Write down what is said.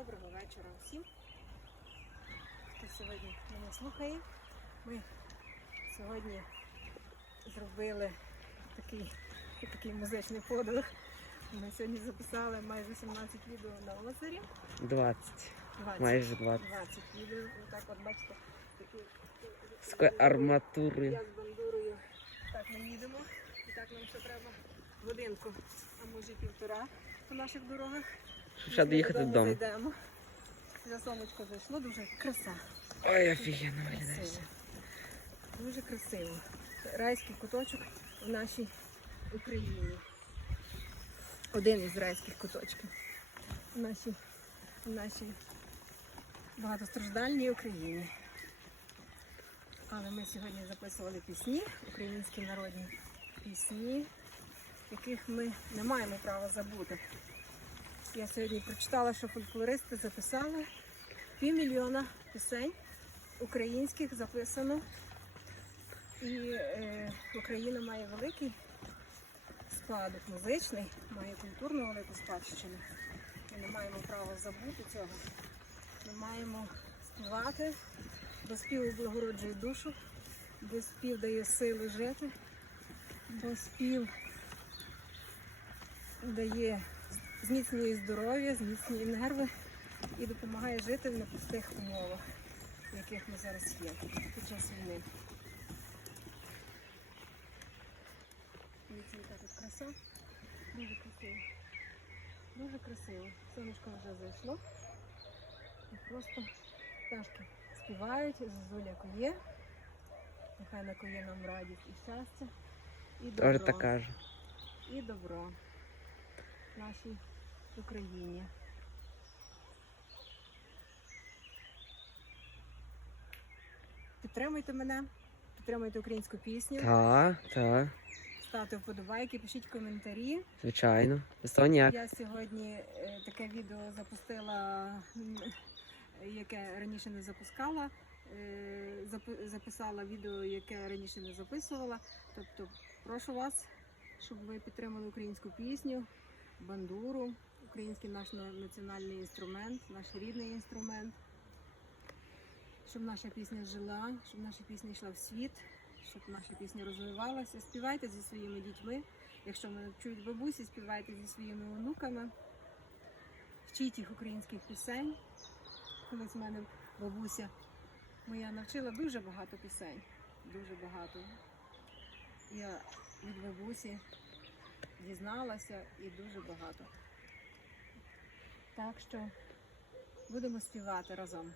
Доброго вечора всім. Хто сьогодні мене слухає. Ми сьогодні зробили такий, такий музичний подвиг. Ми сьогодні записали майже 17 відео на озері. 20. 20, Майже 20. 20 відео. Отак от бачите, такі З арматури. Я з бандурою. Так ми їдемо. І так нам ще треба годинку, а може півтора по наших дорогах. Щоб ще доїхати Додому. Зайдемо. За сонечко зайшло, дуже краса. Ой, офігенно виглядаєш. Красиво. Дуже красиво. Райський куточок в нашій Україні. Один із райських куточків в нашій, в нашій багатостраждальній Україні. Але ми сьогодні записували пісні, українські народні пісні, яких ми не маємо права забути. Я сьогодні прочитала, що фольклористи записали півмільйона пісень українських записано. І е, Україна має великий спадок музичний, має культурну велику спадщину. Ми не маємо права забути цього. Ми маємо співати, бо спів облагороджує душу, бо спів дає сили жити, бо спів дає зміцнює здоров'я, зміцнює нерви і допомагає жити в непростих умовах, в яких ми зараз є під час війни. Дивіться, яка тут краса. Дуже красиво. Дуже красиво. Сонечко вже зайшло. І просто пташки співають, зозуля кує. Нехай накує нам радість і щастя. І добро. Тоже так каже. І добро нашій Україні. Підтримуйте мене, підтримуйте українську пісню, Та, та, ставте вподобайки, пишіть коментарі. звичайно. Ніяк. Я сьогодні е, таке відео запустила, яке раніше не запускала. Е, Записала відео, яке раніше не записувала. Тобто прошу вас, щоб ви підтримали українську пісню, бандуру, український наш національний інструмент, наш рідний інструмент. Щоб наша пісня жила, щоб наша пісня йшла в світ, щоб наша пісня розвивалася. Співайте зі своїми дітьми. Якщо мене чують бабусі, співайте зі своїми онуками. Вчіть їх українських пісень. Колись в мене бабуся моя навчила дуже багато пісень. Дуже багато. Я від бабусі дізналася і дуже багато. Так що будемо співати разом.